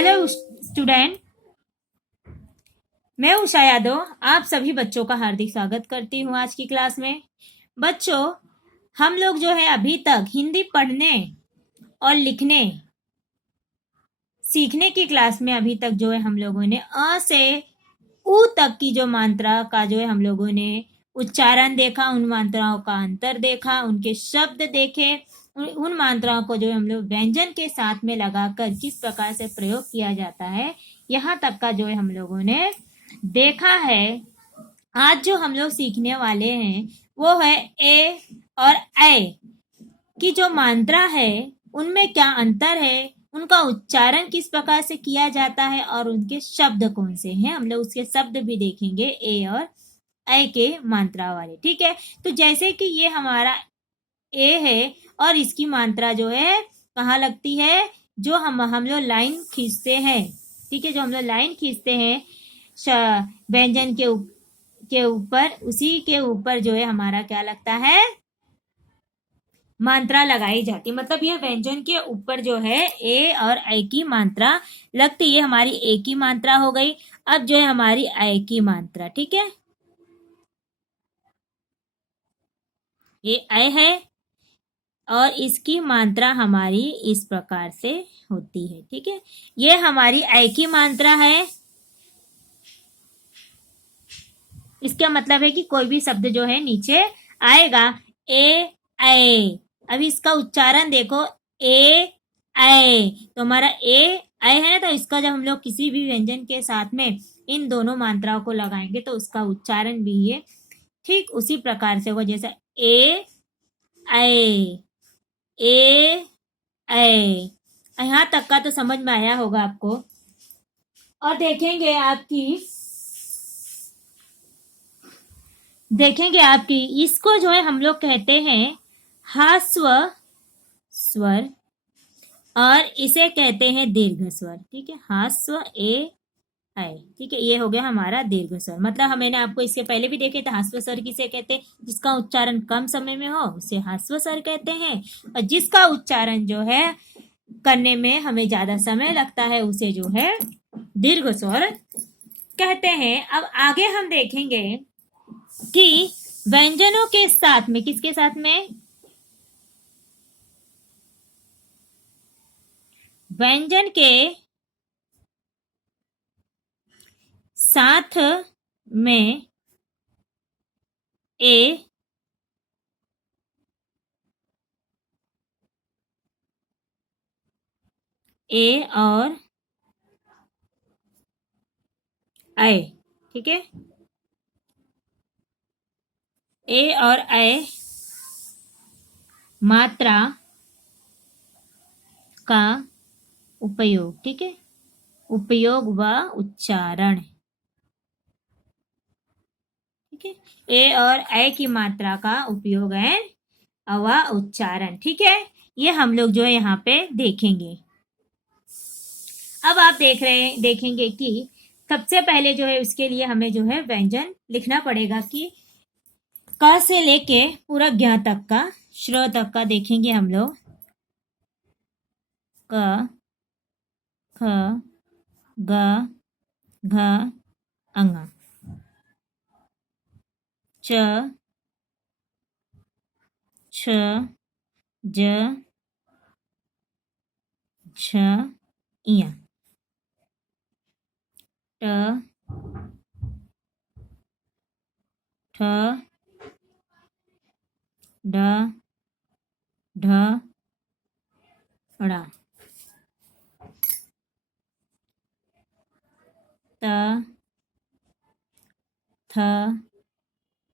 Hello student, मैं उषा यादव आप सभी बच्चों का हार्दिक स्वागत करती हूँ आज की क्लास में। बच्चों, हम लोग जो है अभी तक हिंदी पढ़ने और लिखने सीखने की क्लास में अभी तक जो है हम लोगों ने अ से उ तक की जो मात्रा का जो है हम लोगों ने उच्चारण देखा, उन मात्राओं का अंतर देखा, उनके शब्द देखे, उन मात्राओं को जो है हम लोग व्यंजन के साथ में लगाकर किस प्रकार से प्रयोग किया जाता है, यहाँ तक का जो है हम लोगों ने देखा है। आज जो हम लोग सीखने वाले हैं वो है ए और ऐ की जो मात्रा है उनमें क्या अंतर है, उनका उच्चारण किस प्रकार से किया जाता है और उनके शब्द कौन से हैं। हम लोग उसके शब्द भी देखेंगे ए और ऐ के मात्रा वाले। ठीक है, तो जैसे कि ये हमारा ए है और इसकी मात्रा जो है कहाँ लगती है, जो हम लोग लाइन खींचते हैं। ठीक है, जो हम लोग लाइन खींचते हैं व्यंजन के ऊपर, उसी के ऊपर जो है हमारा क्या लगता है, मात्रा लगाई जाती है। मतलब ये व्यंजन के ऊपर जो है ए और ऐ की मात्रा लगती है। हमारी ए की मात्रा हो गई, अब जो है हमारी ऐ की मात्रा। ठीक है, ये ऐ है और इसकी मात्रा हमारी इस प्रकार से होती है। ठीक है, ये हमारी ऐ की मात्रा है। इसका मतलब है कि कोई भी शब्द जो है नीचे आएगा ए ऐ। अभी इसका उच्चारण देखो, ए ऐ, तो हमारा ए ऐ है ना, तो इसका जब हम लोग किसी भी व्यंजन के साथ में इन दोनों मात्राओं को लगाएंगे तो उसका उच्चारण भी ये ठीक उसी प्रकार से होगा, जैसे ए ऐ, ए ऐ। यहाँ तक का तो समझ में आया होगा आपको। और देखेंगे आपकी इसको जो है हम लोग कहते हैं ह्रस्व स्वर और इसे कहते हैं दीर्घ स्वर। ठीक है, ह्रस्व ए ऐ। ठीक है, ये हो गया हमारा दीर्घ स्वर। मतलब मैंने आपको इससे पहले भी देखे थे, ह्रस्व स्वर किसे कहते हैं, जिसका उच्चारण कम समय में हो उसे ह्रस्व स्वर कहते हैं, और जिसका उच्चारण जो है करने में हमें ज्यादा समय लगता है उसे जो है दीर्घ स्वर कहते हैं। अब आगे हम देखेंगे कि व्यंजनों के साथ में, किसके साथ में, व्यंजन के साथ में ए और ऐ। ठीक है, ए और ऐ मात्रा का उपयोग। ठीक है, उपयोग व उच्चारण। ठीक है, ए और ऐ की मात्रा का उपयोग है व उच्चारण। ठीक है, ये हम लोग जो है यहाँ पे देखेंगे। अब आप देखेंगे कि सबसे पहले जो है उसके लिए हमें जो है व्यंजन लिखना पड़ेगा कि क से लेके पूरा ज्ञ तक का, श्र तक का देखेंगे हम लोग। क, ख, ग, घ, अंग, च, छ, ज, झ, इया, ट, ठ, ड, ढ, ड़, त, थ,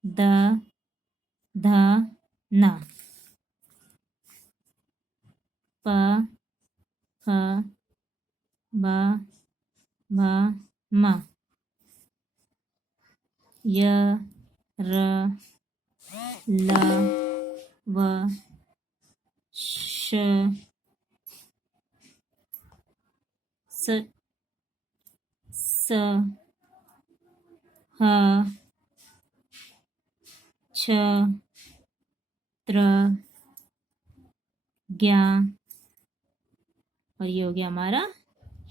द, ध, न, प, फ, ब, भ, म, य, र, ल, व, श, स, स, ह, छ, त्र, ज्ञ, और ये हो गया हमारा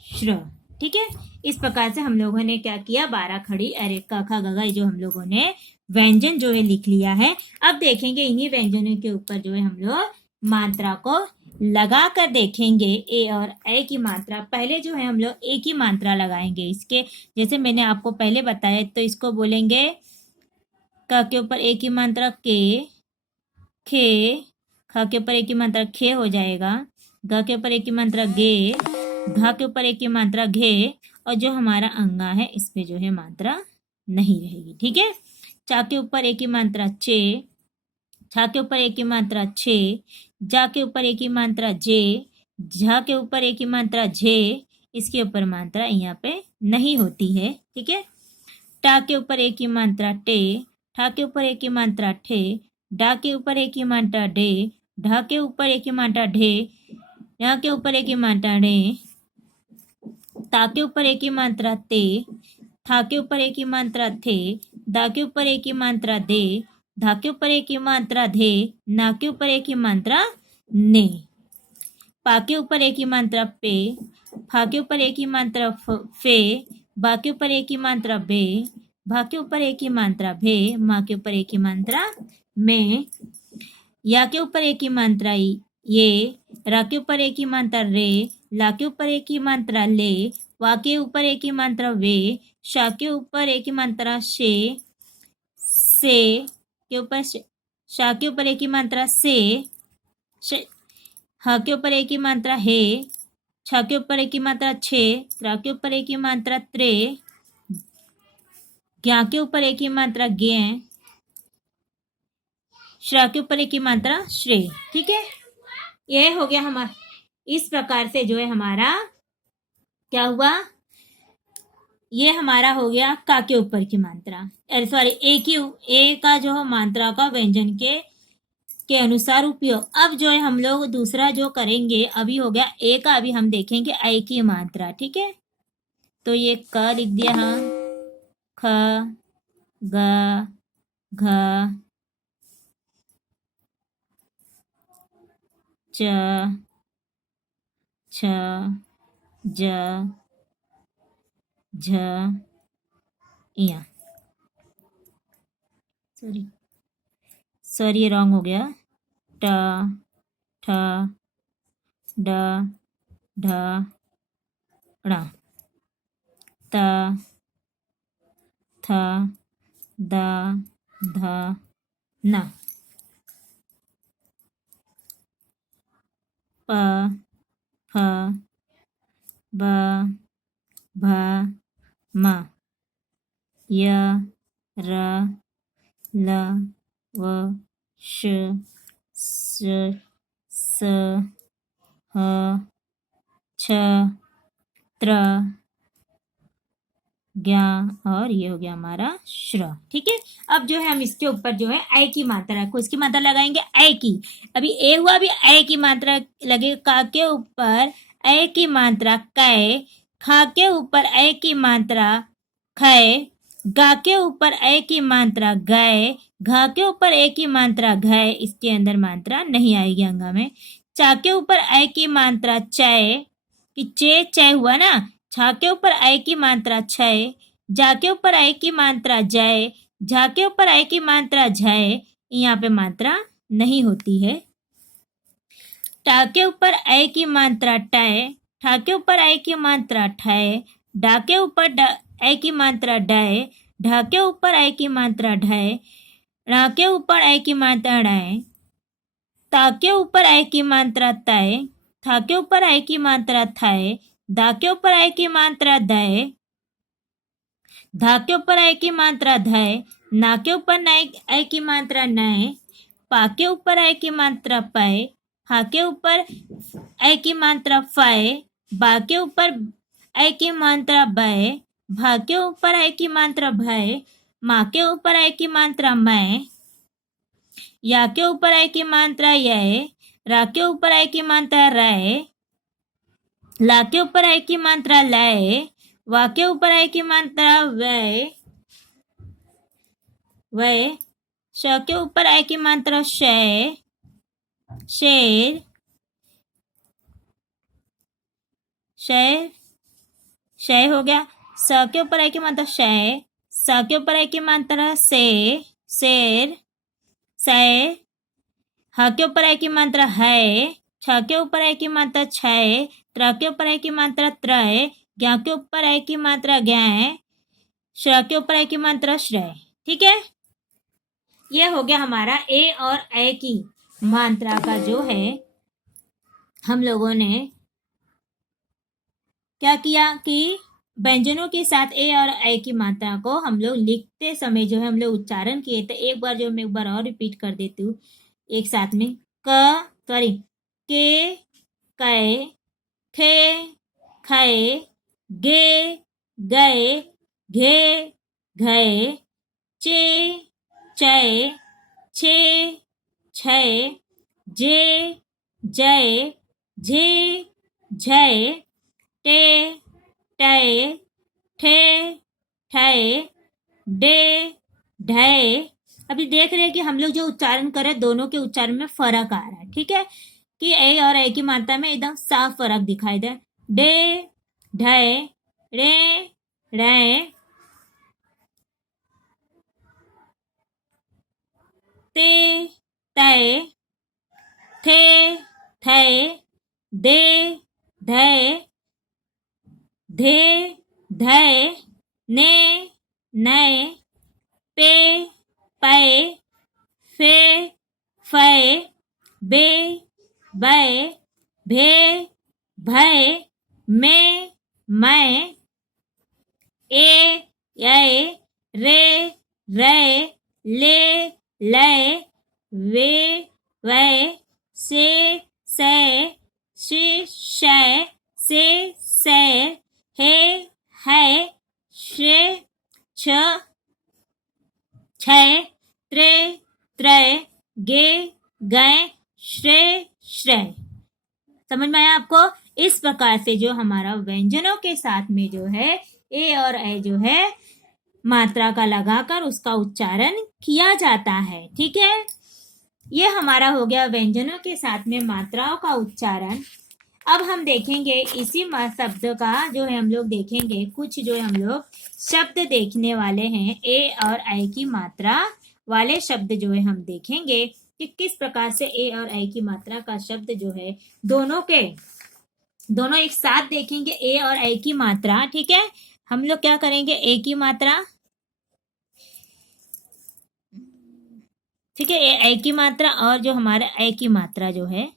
श्र। ठीक है, इस प्रकार से हम लोगों ने क्या किया, 12 खड़ी अरे क ख ग घ जो हम लोगों ने व्यंजन जो है लिख लिया है। अब देखेंगे इन्हीं व्यंजनों के ऊपर जो है हम लोग मात्रा को लगा कर देखेंगे। ए और ए की मात्रा, पहले जो है हम लोग ए की मात्रा लगाएंगे इसके, जैसे मैंने आपको पहले बताया, तो इसको बोलेंगे क के ऊपर ए की मात्रा के, खे, ख के ऊपर ए की मात्रा खे हो जाएगा, ग के ऊपर ए की मात्रा गे, घा के ऊपर ए की मात्रा घे, और जो हमारा अंगा है इस पे जो है मात्रा नहीं रहेगी। ठीक है, चा के ऊपर ए की मात्रा चे, छा के ऊपर ए की मात्रा छे, जा के ऊपर ए की मात्रा जे, झा के ऊपर ए की मात्रा झे, इसके ऊपर मात्रा यहाँ पे नहीं होती है। ठीक है, टा के ऊपर ए की मात्रा टे, ठा के ऊपर ए की मात्रा ठे, डा के ऊपर ए की मात्रा डे, ढा के ऊपर ए की मात्रा ढे, ढा के ऊपर ए की मात्रा डे, ता के ऊपर ए की मात्रा ते, था के ऊपर ए की मात्रा थे, दा के ऊपर ए की मात्रा दे, धा के ऊपर ए की मात्रा धे, ना के ऊपर ए की मात्रा ने, पा के ऊपर ए की मात्रा पे, फा के ऊपर ए की मात्रा फे, बा के ऊपर ए की मात्रा बे, भा के ऊपर ए की मात्रा भे, माँ के ऊपर ए की मात्रा में, या के ऊपर ए की मात्रा ये, रा के ऊपर ए की मात्रा रे, ला के ऊपर ए की मात्रा ले, वा के ऊपर ए की मात्रा वे, शा के ऊपर ए की मात्रा शे, से के ऊपर शा के ऊपर ए की मात्रा से, हा के ऊपर ए की मात्रा हे, छा के ऊपर ए की मात्रा छे, त्रा के ऊपर ए की मात्रा त्रे, ज्ञा के ऊपर ए की मात्रा ज्ञ, श्रा के ऊपर ए की मात्रा श्रे। ठीक है, ये हो गया हमारा, इस प्रकार से जो है हमारा क्या हुआ, ये हमारा हो गया का के ऊपर की मात्रा, सॉरी ए का जो है मात्रा का व्यंजन के अनुसार उपयोग। अब जो है हम लोग दूसरा जो करेंगे, अभी हो गया ए का, अभी हम देखेंगे ए की मात्रा। ठीक है, तो ये क लिख दिया हाँ, ख, ग, घ, च, छ, ज, झ, या, सॉरी ये रॉन्ग हो गया, ट, ठ, ड, ढ, ण, त, थ, द, ध, न, प, फ, ब, भ, म, य, र, ल, व, श, स, स, ह, छ, त्र, ज्ञा, और ये हो गया हमारा श्र। ठीक है, अब जो है हम इसके ऊपर जो है ए की मात्रा को, इसकी मात्रा लगाएंगे ए की। अभी ए हुआ, अभी ए की मात्रा लगे, का के ऊपर ए की मात्रा कै, खा के ऊपर ए की मात्रा खै, गा के ऊपर ए की मात्रा गए, घा के ऊपर ए की मात्रा घय, इसके अंदर मात्रा नहीं आएगी अंगा में। चा के ऊपर ए की मात्रा चय, कि चे चय हुआ ना, छा के ऊपर ए की मात्रा छय, जा के ऊपर ए की मात्रा जय, झा के ऊपर ए की मात्रा झय, यहाँ पे मात्रा नहीं होती है। टा के ऊपर ए की मात्रा टय, ठा के ऊपर ए की मात्रा ठय, डा के ऊपर ए की मात्रा डय, ढा के ऊपर ए की मात्रा ढय, ड़ा के ऊपर ए की मात्रा डय, ता के ऊपर ए की मात्रा तय, था के ऊपर ए की मात्रा थय, दा के ऊपर ए की मात्रा दय, धा के ऊपर ए की मात्रा धय, ना के ऊपर ए की मात्रा नय, पा के ऊपर ए की मात्रा पय, हा के ऊपर ए की मात्रा फय, बा के ऊपर ए की मात्रा बय, भा के ऊपर ए की मात्रा भय, मा के ऊपर ए की मात्रा मैं, या के ऊपर ए की मात्रा य, रा के ऊपर ए की मात्रा रय, ला के ऊपर ए की मात्रा लय, वा के ऊपर ए की मात्रा वय, वय, श के ऊपर ए की मात्रा शय, शेर, शेर, शय हो गया। स के ऊपर है की मात्रा शय, स के ऊपर है की मात्रा से, शेर, सय। ह के ऊपर है की मात्रा है, छ के ऊपर है की मात्रा छय, त्र के ऊपर है की मात्रा त्रय, ज्ञ के ऊपर है की मात्रा ज्ञ, श्र के ऊपर है की मात्रा श्रय। ठीक है, ये हो गया हमारा ए और ए की मात्रा का जो है हम लोगों ने क्या किया कि व्यंजनों के साथ ए और ए की मात्रा को हम लोग लिखते समय जो है हम लोग उच्चारण किए। तो एक बार जो मैं एक बार और रिपीट कर देती हूँ एक साथ में। सॉरी, के, कै, खे, खे, गे, गए, घे, घए, चे, चय, छे, छय, जे, जय, झे, झय, टे, टय, ठे, ठय, डे, ढय। अभी देख रहे हैं कि हम लोग जो उच्चारण कर रहे हैं दोनों के उच्चारण में फर्क आ रहा है। ठीक है, कि ए और ए की मात्रा में एकदम साफ फर्क दिखाई दे। डे, ढय, रे, रे, ते, तय, थे, थय, दे, धय, धे, धय, ने, नय, पे, पय, फे, फय, बे, भय, भे, भय, में, मैं, ए, य, रे, रै, ले, लय, वे, वै, से, सै, शि, शय, से, सै, हे, है, शे, छ, छय, त्रे, त्रय, गे, गय, श्रे, श्रय। समझ में आया आपको? इस प्रकार से जो हमारा व्यंजनों के साथ में जो है ए और ए जो है मात्रा का लगाकर उसका उच्चारण किया जाता है। ठीक है, ये हमारा हो गया व्यंजनों के साथ में मात्राओं का उच्चारण। अब हम देखेंगे इसी शब्द का जो है हम लोग देखेंगे कुछ जो है हम लोग शब्द देखने वाले हैं। ए और ए की मात्रा वाले शब्द जो है हम देखेंगे कि किस प्रकार से ए और ए की मात्रा का शब्द जो है दोनों एक साथ देखेंगे ए और ए की मात्रा। ठीक है, हम लोग क्या करेंगे ए की मात्रा, ठीक है, ए की मात्रा और जो हमारा ए की मात्रा जो है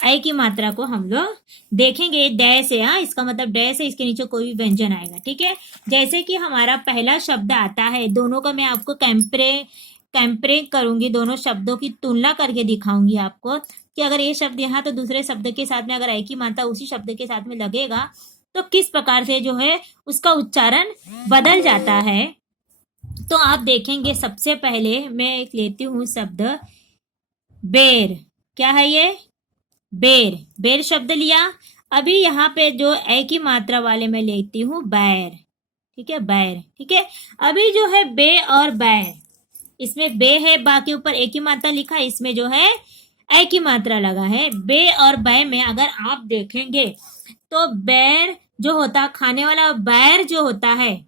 ए की मात्रा को हम लोग देखेंगे डैश है। हाँ, इसका मतलब डैश है, इसके नीचे कोई भी व्यंजन आएगा। ठीक है, जैसे कि हमारा पहला शब्द आता है, दोनों का मैं आपको कंपेयर करूंगी, दोनों शब्दों की तुलना करके दिखाऊंगी आपको कि अगर ये शब्द यहाँ तो दूसरे शब्द के साथ में अगर ए की मात्रा उसी शब्द के साथ में लगेगा तो किस प्रकार से जो है उसका उच्चारण बदल जाता है। तो आप देखेंगे सबसे पहले मैं एक लेती हूँ शब्द बेर। क्या है ये? बेर। बेर शब्द लिया। अभी यहाँ पे जो ए की मात्रा वाले मैं लेती हूँ बैर। ठीक है, बैर। ठीक है, अभी जो है बे और बैर, इसमें बे है, बा के ऊपर ए की मात्रा लिखा है, इसमें जो है ए की मात्रा लगा है। बे और बै में अगर आप देखेंगे तो बैर जो होता खाने वाला, बैर जो होता है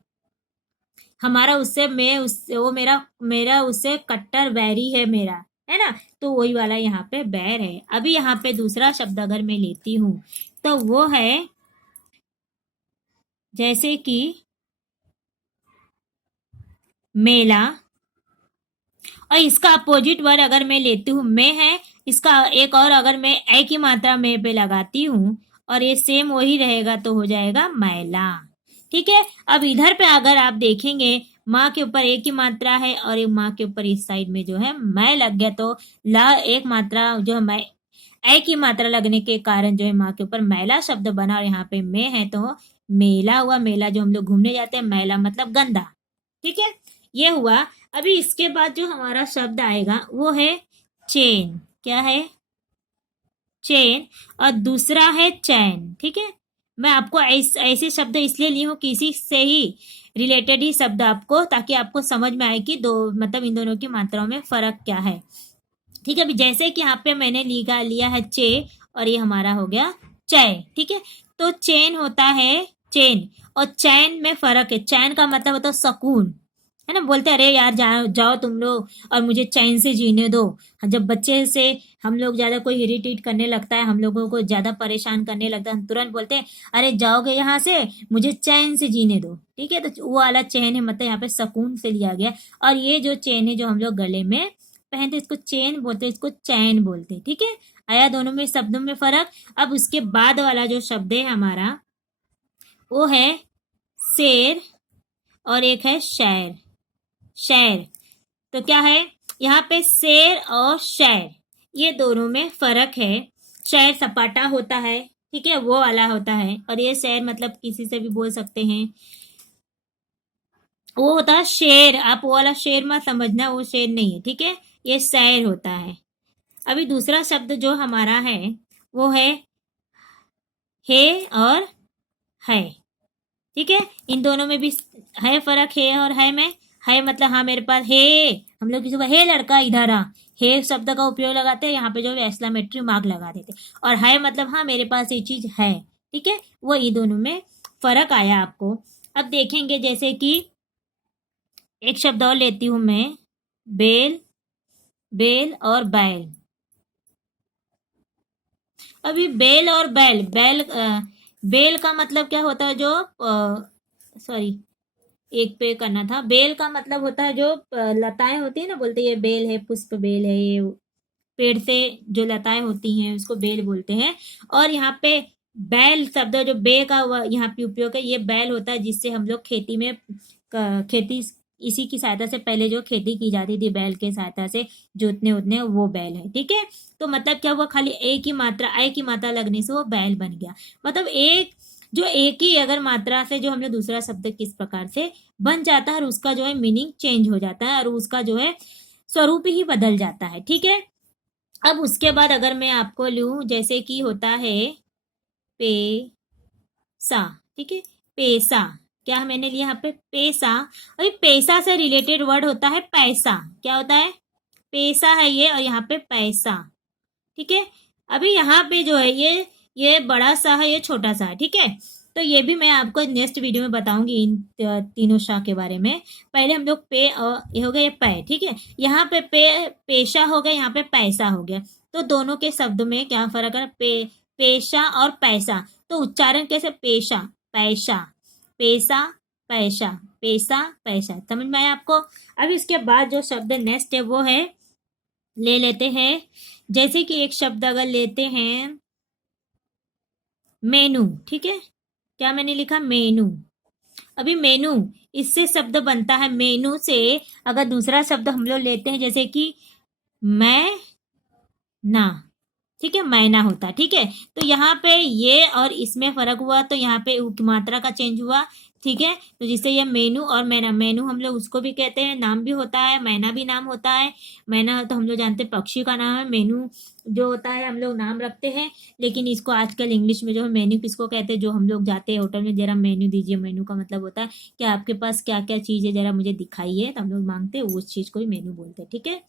हमारा, उससे मैं उससे वो मेरा उससे कट्टर बैरी है मेरा, है ना, तो वही वाला यहाँ पे बैर है। अभी यहाँ पे दूसरा शब्द अगर मैं लेती हूँ तो वो है जैसे कि मेला, और इसका अपोजिट वर्ड अगर मैं लेती हूँ मैं है, इसका एक और अगर मैं ए की मात्रा में पे लगाती हूँ और ये सेम वही रहेगा तो हो जाएगा मैला। ठीक है, अब इधर पे अगर आप देखेंगे माँ के ऊपर ए की मात्रा है और एक माँ के ऊपर इस साइड में जो है मैं लग गया, तो ला एक मात्रा जो है मैं ए की मात्रा लगने के कारण जो है माँ के ऊपर मैला शब्द बना, और यहाँ पे मैं है तो मेला हुआ। मेला जो हम लोग घूमने जाते हैं, मैला मतलब गंदा। ठीक है, ये हुआ। अभी इसके बाद जो हमारा शब्द आएगा वो है चेन। क्या है? चेन। और दूसरा है चैन। ठीक है, मैं आपको ऐसे शब्द इसलिए ली हूँ कि इसी से ही रिलेटेड ही शब्द आपको, ताकि आपको समझ में आए कि दो मतलब इन दोनों की मात्राओं में फर्क क्या है। ठीक है, अभी जैसे कि यहाँ पे मैंने लिया है चे और ये हमारा हो गया चय, ठीक है। तो चेन होता है चेन, और चैन में फर्क है। चैन का मतलब होता है सुकून, है ना। बोलते हैं अरे यार जाओ जाओ तुम लोग और मुझे चैन से जीने दो। जब बच्चे से हम लोग ज्यादा कोई इरिटेट करने लगता है, हम लोगों को ज्यादा परेशान करने लगता है, हम तुरंत बोलते हैं अरे जाओगे यहाँ से, मुझे चैन से जीने दो, ठीक है। तो वो वाला चैन है, मतलब यहाँ पे सुकून से लिया गया। और ये जो चेन है जो हम लोग गले में पहनते, इसको चेन बोलते हैं, इसको चैन बोलते हैं, ठीक है। आया दोनों में शब्दों में फर्क। अब उसके बाद वाला जो शब्द है हमारा, वो है शेर, और एक है शैर। शैर, तो क्या है यहाँ पे, शेर और शैर, ये दोनों में फर्क है। शैर सपाटा होता है, ठीक है, वो वाला होता है। और ये शैर मतलब किसी से भी बोल सकते हैं, वो होता है शेर। आप वो वाला शेर मत समझना, वो शेर नहीं है, ठीक है। ये शैर होता है। अभी दूसरा शब्द जो हमारा है वो है और है, ठीक है। इन दोनों में भी है फर्क, है और है में। है मतलब हाँ मेरे पास है, हम लोग किसी को हे लड़का इधर आ, हे शब्द का उपयोग लगाते हैं, यहाँ पे जो एक्सक्लेमेटरी मार्क लगा देते। और है मतलब हाँ मेरे पास ये चीज है, ठीक है। वो ये दोनों में फर्क आया आपको। अब देखेंगे जैसे कि एक शब्द और लेती हूं मैं, बेल, बेल और बैल। अभी बेल और बैल, बेल का मतलब क्या होता है, जो सॉरी एक पे करना था। बेल का मतलब होता है जो लताएं होती है ना, बोलते हैं ये बेल है, पुष्प बेल है, ये पेड़ से जो लताएं होती हैं उसको बेल बोलते हैं। और यहाँ पे बैल शब्द जो बे का यहाँ पे उपयोग है, ये बैल होता है जिससे हम लोग खेती में खेती, इसी की सहायता से पहले जो खेती की जाती थी बैल के सहायता से जोतने उतने, वो बैल है, ठीक है। तो मतलब क्या हुआ, खाली एक ही मात्रा, ए की मात्रा लगने से वो बैल बन गया। मतलब एक जो एक ही अगर मात्रा से जो हम लोग दूसरा शब्द किस प्रकार से बन जाता है, और उसका जो है मीनिंग चेंज हो जाता है, और उसका जो है स्वरूप ही बदल जाता है, ठीक है। अब उसके बाद अगर मैं आपको लूं, जैसे कि होता है पेसा, ठीक है। पेसा, क्या मैंने लिया यहाँ पे पेसा। अभी पैसा से रिलेटेड वर्ड होता है पैसा, क्या होता है, पैसा है ये, और यहाँ पे पैसा, ठीक है। अभी यहाँ पे जो है ये बड़ा सा है, ये छोटा सा है, ठीक है। तो ये भी मैं आपको नेक्स्ट वीडियो में बताऊंगी इन तीनों शाह के बारे में। पहले हम लोग पे, ये हो गया ये पै, ठीक है। यहाँ पे पेशा हो गया, यहाँ पे पैसा हो गया। तो दोनों के शब्द में क्या फर्क है, पेशा और पैसा। तो उच्चारण कैसे, पेशा पैसा, पैसा पैसा, पैसा पैसा, समझ में आया आपको। अब इसके बाद जो शब्द नेक्स्ट है वो है, ले लेते हैं, जैसे कि एक शब्द अगर लेते हैं मेनू, ठीक है। क्या मैंने लिखा, मेनू। अभी मेनू, इससे शब्द बनता है मेनू से। अगर दूसरा शब्द हम लोग लेते हैं जैसे कि मैं ना, ठीक है, मैना होता, ठीक है। तो यहाँ पे ये और इसमें फर्क हुआ, तो यहाँ पे मात्रा का चेंज हुआ, ठीक है। तो जिससे ये मेनू और मैना, मेनू हम लोग उसको भी कहते हैं, नाम भी होता है, मैना भी नाम होता है। मैना तो हम लोग जानते हैं पक्षी का नाम है, मेनू जो होता है हम लोग नाम रखते हैं। लेकिन इसको आजकल इंग्लिश में जो है मेन्यू किसको कहते हैं, जो हम लोग जाते हैं होटल में, जरा मेन्यू दीजिए। मेन्यू का मतलब होता है कि आपके पास क्या क्या चीज़ है, जरा मुझे दिखाइए, तो हम लोग मांगते हैं उस चीज़ को ही मेन्यू बोलते हैं, ठीक है।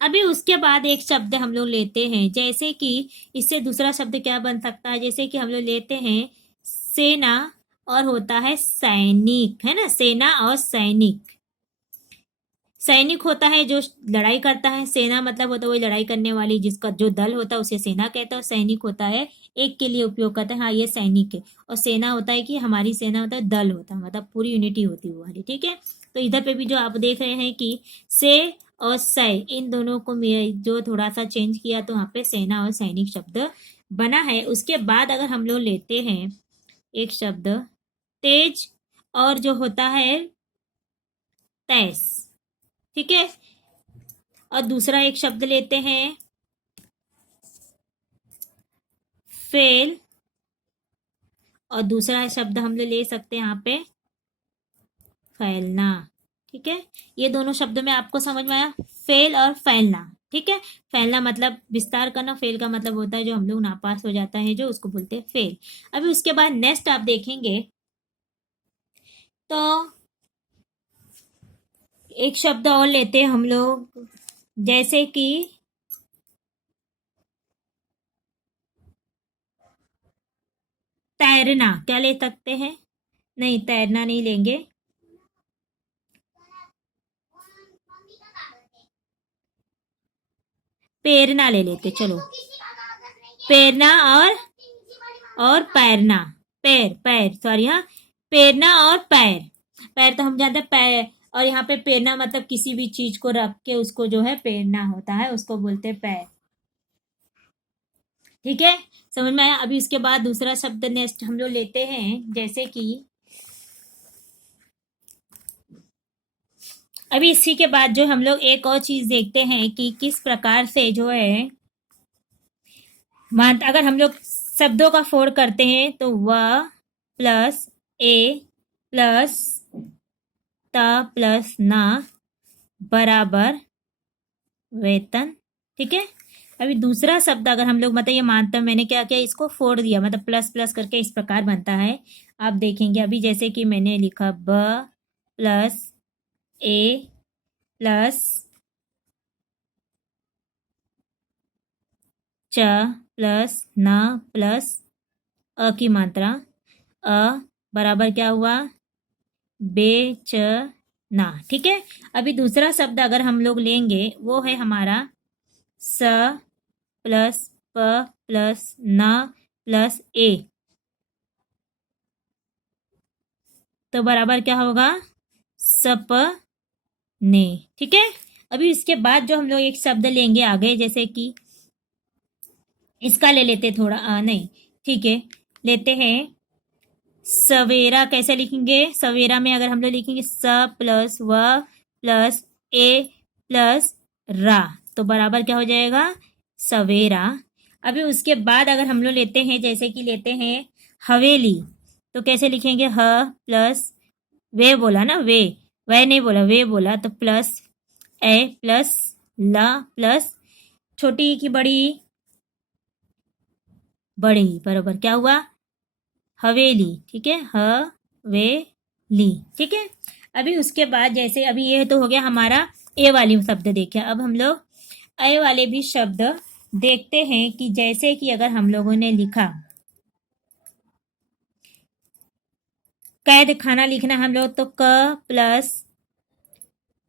अभी उसके बाद एक शब्द हम लोग लेते हैं, जैसे कि इससे दूसरा शब्द क्या बन सकता है, जैसे कि हम लोग लेते हैं सेना, और होता है सैनिक, है ना, सेना और सैनिक। सैनिक होता है जो लड़ाई करता है, सेना मतलब होता है वही लड़ाई करने वाली, जिसका जो दल होता है उसे सेना कहता है, और सैनिक होता है एक के लिए उपयोग करता है, हाँ ये सैनिक है। और सेना होता है कि हमारी सेना होता है, दल होता है, मतलब पूरी यूनिटी होती है वो वाली, ठीक है। तो इधर पे भी जो आप देख रहे हैं कि से और सै, इन दोनों को जो थोड़ा सा चेंज किया, तो वहाँ पे सेना और सैनिक शब्द बना है। उसके बाद अगर हम लोग लेते हैं एक शब्द तेज, और जो होता है तैस, ठीक है। और दूसरा एक शब्द लेते हैं फेल, और दूसरा शब्द हम लोग ले सकते हैं यहाँ पे फैलना, ठीक है। ये दोनों शब्दों में आपको समझ में आया, फेल और फैलना, ठीक है। फैलना मतलब विस्तार करना, फेल का मतलब होता है जो हम लोग नापास हो जाता है, जो उसको बोलते हैं फेल। अभी उसके बाद नेक्स्ट आप देखेंगे तो एक शब्द और लेते हैं हम लोग, जैसे कि तैरना क्या ले सकते हैं? नहीं, तैरना नहीं लेंगे। पेरना ले लेते, चलो। पेरना और पैरना। पैर पैर सॉरी, हाँ। पेरना और पैर। पैर तो हम जानते हैं, पैर। और यहाँ पे पेरना मतलब किसी भी चीज को रख के उसको जो है पेरना होता है, उसको बोलते हैं पैर। ठीक है, समझ में आया? अभी उसके बाद दूसरा शब्द नेक्स्ट हम लोग लेते हैं, जैसे कि अभी इसी के बाद जो हम लोग एक और चीज देखते हैं कि किस प्रकार से जो है अगर हम लोग शब्दों का फोड़ करते हैं तो व प्लस ए प्लस त प्लस ना बराबर वेतन। ठीक है, अभी दूसरा शब्द अगर हम लोग मतलब ये मानते हैं, मैंने क्या किया, इसको फोड़ दिया, मतलब प्लस प्लस करके इस प्रकार बनता है। आप देखेंगे अभी जैसे कि मैंने लिखा ब प्लस ए प्लस च प्लस ना प्लस अ की मात्रा अ बराबर क्या हुआ, बेचना। ठीक है, अभी दूसरा शब्द अगर हम लोग लेंगे वो है हमारा स प्लस प प्लस न प्लस ए, तो बराबर क्या होगा, सपने। ठीक है, अभी इसके बाद जो हम लोग एक शब्द लेंगे आगे, जैसे कि इसका ले लेते थोड़ा नहीं, ठीक है, लेते हैं सवेरा। कैसे लिखेंगे? सवेरा में अगर हम लोग लिखेंगे स प्लस व प्लस ए प्लस रा, तो बराबर क्या हो जाएगा, सवेरा। अभी उसके बाद अगर हम लोग लेते हैं, जैसे कि लेते हैं हवेली, तो कैसे लिखेंगे, ह प्लस वे बोला ना, वे वह नहीं बोला, वे बोला, तो प्लस ए प्लस ला प्लस छोटी की बड़ी, बड़ी बराबर क्या हुआ, हवेली। ठीक है, हवेली। ठीक है, अभी उसके बाद जैसे अभी ये तो हो गया हमारा ए वाली शब्द देखे, अब हम लोग ए वाले भी शब्द देखते हैं कि जैसे कि अगर हम लोगों ने लिखा कैद खाना लिखना हम लोग, तो क प्लस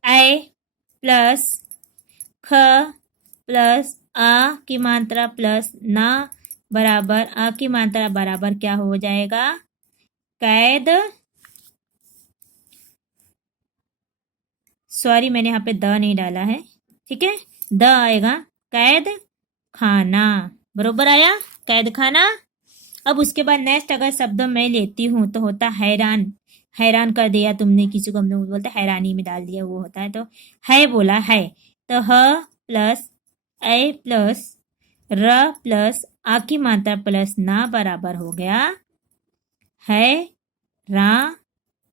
ए प्लस ख प्लस आ की मात्रा प्लस ना बराबर आ की मात्रा बराबर क्या हो जाएगा, कैद। सॉरी, मैंने यहाँ पे द नहीं डाला है। ठीक है, द आएगा, कैद खाना, बरोबर आया, कैद खाना। अब उसके बाद नेक्स्ट अगर शब्द मैं लेती हूँ तो होता हैरान। हैरान कर दिया तुमने किसी को, हम लोग बोलते हैरानी में डाल दिया, वो होता है। तो है बोला है, तो ह प्लस ए प्लस र प्लस आ की मात्रा प्लस ना बराबर हो गया है रा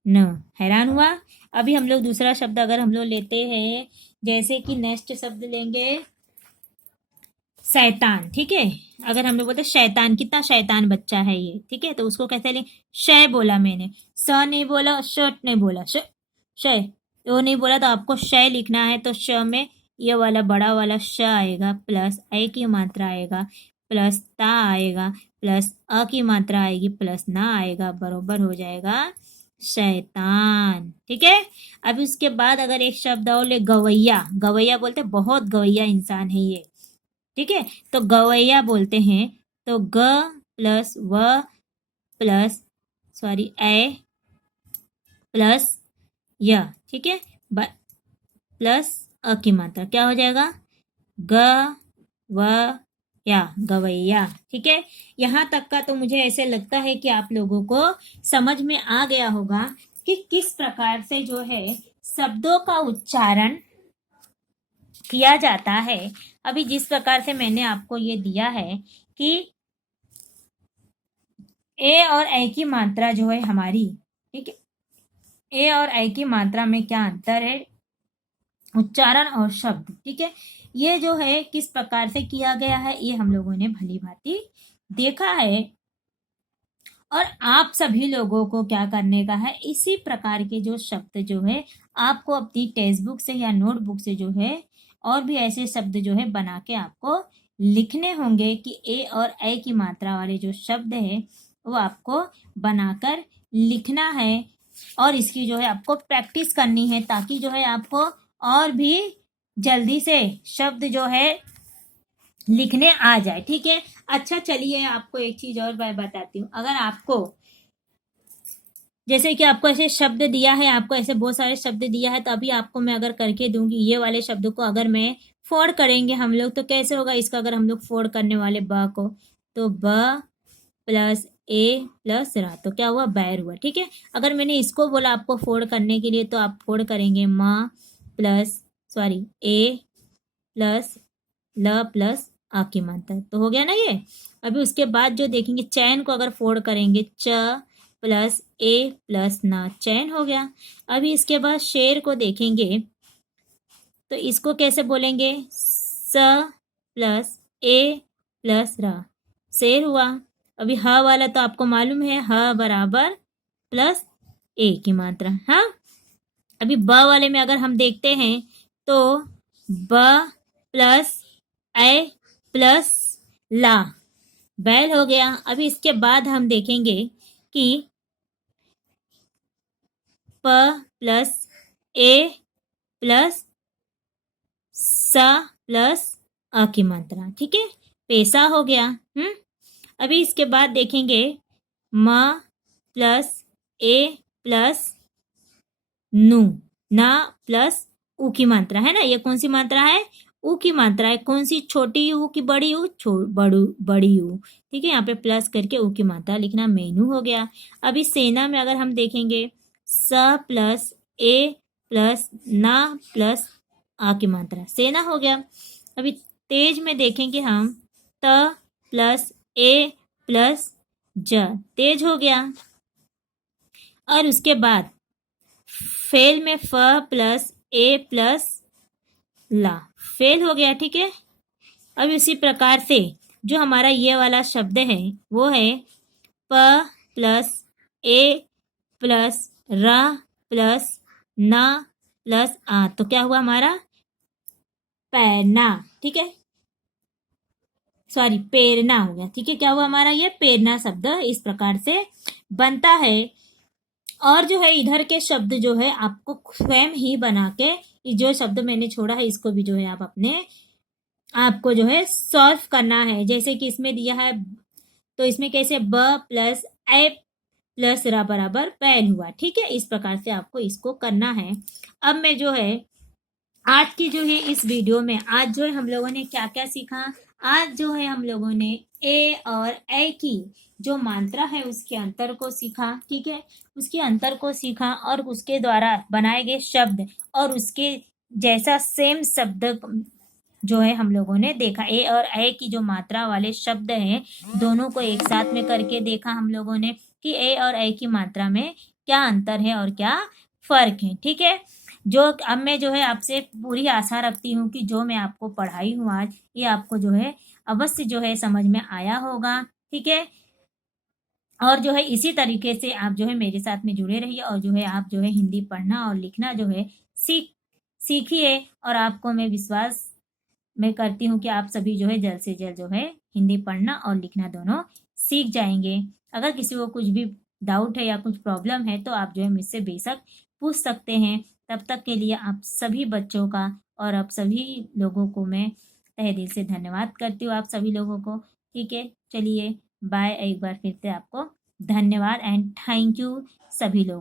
न, हैरान हुआ। अभी हम लोग दूसरा शब्द अगर हम लोग लेते हैं, जैसे कि नेक्स्ट शब्द लेंगे शैतान। ठीक है, अगर हम लोग बोलते शैतान, कितना शैतान बच्चा है ये। ठीक है, तो उसको कैसे ले, शय बोला मैंने, स नहीं बोला, शट नहीं बोला, शय वो नहीं बोला, तो आपको शय लिखना है, तो श में ये वाला बड़ा वाला श आएगा, प्लस ए की मात्रा आएगा, प्लस ता आएगा, प्लस अ की मात्रा आएगी, प्लस ना आएगा, बरोबर हो जाएगा शैतान। ठीक है, अभी उसके बाद अगर एक शब्द और ले, गवैया। गवैया बोलते बहुत गवैया इंसान है ये। ठीक है, तो गवैया बोलते हैं, तो ग प्लस व प्लस सॉरी ए प्लस य। ठीक है, प्लस अ की मात्रा क्या हो जाएगा, ग व या, गवैया। ठीक है, यहाँ तक का तो मुझे ऐसे लगता है कि आप लोगों को समझ में आ गया होगा कि किस प्रकार से जो है शब्दों का उच्चारण किया जाता है। अभी जिस प्रकार से मैंने आपको ये दिया है कि ए और ए की मात्रा जो है हमारी, ठीक है, ए और ए की मात्रा में क्या अंतर है, उच्चारण और शब्द। ठीक है, ये जो है किस प्रकार से किया गया है ये हम लोगों ने भली भांति देखा है। और आप सभी लोगों को क्या करने का है, इसी प्रकार के जो शब्द जो है आपको अपनी टेक्स्ट बुक से या नोटबुक से जो है और भी ऐसे शब्द जो है बना के आपको लिखने होंगे कि ए और ए की मात्रा वाले जो शब्द है वो आपको बनाकर लिखना है और इसकी जो है आपको प्रैक्टिस करनी है, ताकि जो है आपको और भी जल्दी से शब्द जो है लिखने आ जाए। ठीक है। अच्छा चलिए आपको एक चीज और मैं बताती हूँ। अगर आपको जैसे कि आपको ऐसे शब्द दिया है, आपको ऐसे बहुत सारे शब्द दिया है, तो अभी आपको मैं अगर करके दूंगी ये वाले शब्द को, अगर मैं फोड़ करेंगे हम लोग तो कैसे होगा इसका, अगर हम लोग फोड़ करने वाले ब को, तो ब प्लस ए प्लस रा, तो क्या हुआ, बैर हुआ। ठीक है। अगर मैंने इसको बोला आपको फोड़ करने के लिए, तो आप फोड़ करेंगे म प्लस सॉरी ए प्लस ल प्लस आ की मात्रा, तो हो गया ना ये। अभी उसके बाद जो देखेंगे चैन को अगर फोड़ करेंगे, च प्लस ए प्लस ना, चैन हो गया। अभी इसके बाद शेर को देखेंगे तो इसको कैसे बोलेंगे, स प्लस ए प्लस रा, शेर हुआ। अभी ह वाला तो आपको मालूम है, ह बराबर प्लस ए की मात्रा। हाँ, अभी ब वाले में अगर हम देखते हैं तो ब प्लस ए प्लस ला, बैल हो गया। अभी इसके बाद हम देखेंगे कि प प्लस ए प्लस स प्लस अ की मात्रा। ठीक है, पैसा हो गया। अभी इसके बाद देखेंगे म प्लस ए प्लस नु, ना प्लस उ की मात्रा है ना, ये कौन सी मात्रा है, उ की मात्रा है। कौन सी, छोटी उ की बड़ी उ, बड़ी उ। ठीक है, यहाँ पे प्लस करके उ की मात्रा लिखना, मेनू हो गया। अभी सेना में अगर हम देखेंगे स प्लस ए प्लस ना प्लस आ की मात्रा, सेना हो गया। अभी तेज में देखेंगे हम त प्लस ए प्लस ज, तेज हो गया। और उसके बाद फेल में फ प्लस ए प्लस ला, फेल हो गया। ठीक है। अब इसी प्रकार से जो हमारा ये वाला शब्द है वो है प प्लस ए प्लस रा प्लस ना प्लस आ, तो क्या हुआ हमारा, पैना। ठीक है, सॉरी पेरना हो गया। ठीक है, क्या हुआ हमारा, ये पेरना शब्द इस प्रकार से बनता है। और जो है इधर के शब्द जो है आपको स्वयं ही बना के, जो शब्द मैंने छोड़ा है इसको भी जो है आप अपने आपको जो है सॉल्व करना है। जैसे कि इसमें दिया है तो इसमें कैसे, ब प्लस ए प्लस रा बराबर पैन हुआ। ठीक है, इस प्रकार से आपको इसको करना है। अब मैं जो है आज की जो है इस वीडियो में, आज जो है हम लोगों ने क्या क्या सीखा, आज जो है हम लोगों ने ए और ए की जो मात्रा है उसके अंतर को सीखा। ठीक है, उसके अंतर को सीखा और उसके द्वारा बनाए गए शब्द और उसके जैसा सेम शब्द जो है हम लोगों ने देखा। ए और ए की जो मात्रा वाले शब्द हैं दोनों को एक साथ में करके देखा हम लोगों ने कि ए और ए की मात्रा में क्या अंतर है और क्या फर्क है। ठीक है, जो अब मैं जो है आपसे पूरी आशा रखती हूँ कि जो मैं आपको पढ़ाई हूँ आज, ये आपको जो है अवश्य जो है समझ में आया होगा। ठीक है, और जो है इसी तरीके से आप जो है मेरे साथ में जुड़े रहिए और जो है आप जो है हिंदी पढ़ना और लिखना जो है सीखिए। और आपको मैं विश्वास मैं करती हूँ कि आप सभी जो है जल्द से जल्द जो है हिंदी पढ़ना और लिखना दोनों सीख जाएंगे। अगर किसी को कुछ भी डाउट है या कुछ प्रॉब्लम है तो आप जो है मुझसे बेशक पूछ सकते हैं। तब तक के लिए आप सभी बच्चों का और आप सभी लोगों को मैं तहे दिल से धन्यवाद करती हूँ, आप सभी लोगों को। ठीक है, चलिए बाय। एक बार फिर से आपको धन्यवाद एंड थैंक यू सभी लोगों।